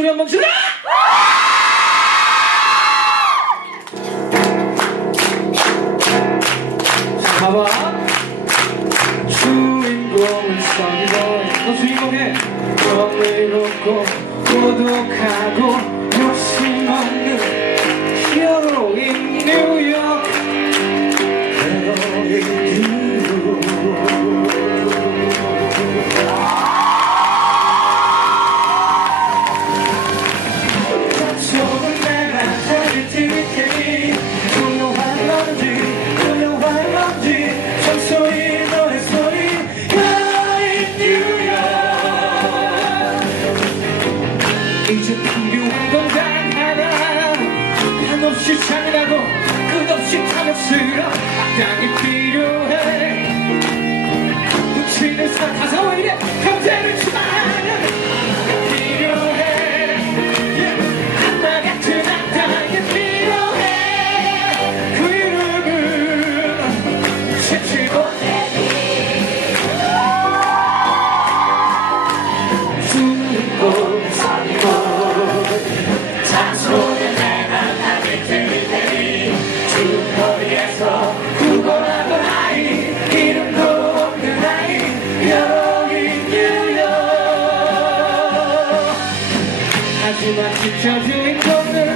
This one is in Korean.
소리 한번 질러! 봐봐. 주인공은 써니보이. 너 주인공해. 정의롭고 고독하고 욕심 없는 히어로인 뉴욕. 저는 내가 자기 TV 조용한 건지 조용한 건지 청소리 너의 소리 여인 뉴욕. 이제 필요한 건 단 하나. 한없이 잔인하고 끝없이 탐욕스러운 악당이 필요해. 눈치는 가사 왜 이래 경제를 추방하는 악당이 필요해. 악마 같은 악당이 필요해. 그 이름은 17번 주인공 선이고 장소는 내가 나를 들을 테니 주거리에서 구걸하던 아이 이름도 없는 아이 여인 뉴욕. 하지만 진짜 주인공은